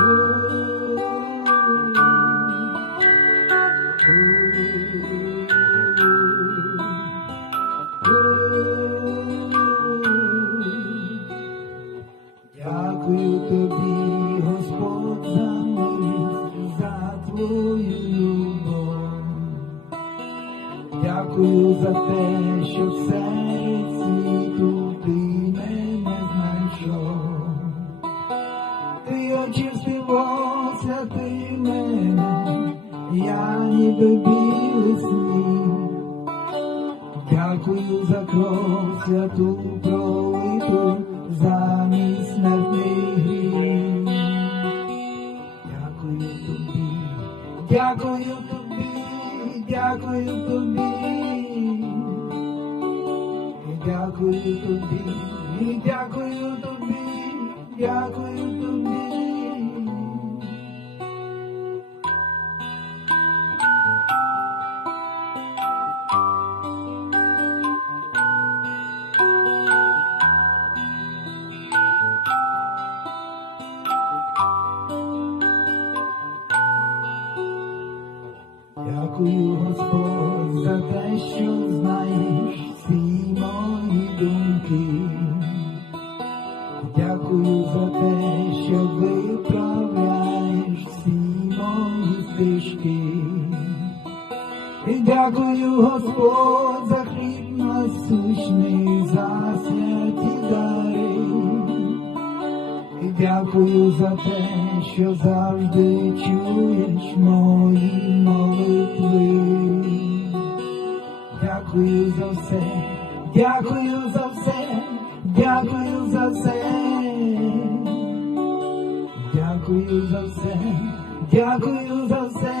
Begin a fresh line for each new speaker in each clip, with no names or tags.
Дякую тобі, Господь, за милість, за твою любов. Дякую за те, що в серед світу ти мене знайшов. Ніби білий сніг. Дякую за кров святу пролиту за мій смертний гріх. Дякую тобі, дякую тобі, дякую тобі. Дякую тобі, дякую тобі, дякую Дякую, Господь, за те, що знаєш всі мої думки. Дякую за те, що виправляєш всі мої стежки. І дякую, Господь, за хліб насущний, за святі дари. І дякую за те, що завжди чуєш все, дякую за все, дякую за все. Дякую за все, дякую за все,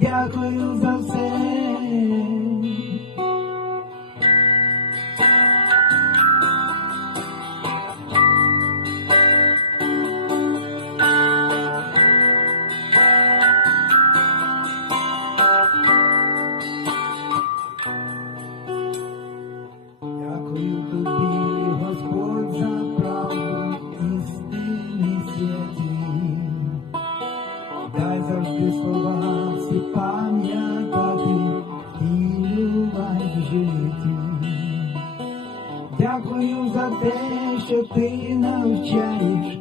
дякую за все. ти слова всі пам'ятати і любай житті. Дякую за те, що ти навчаєш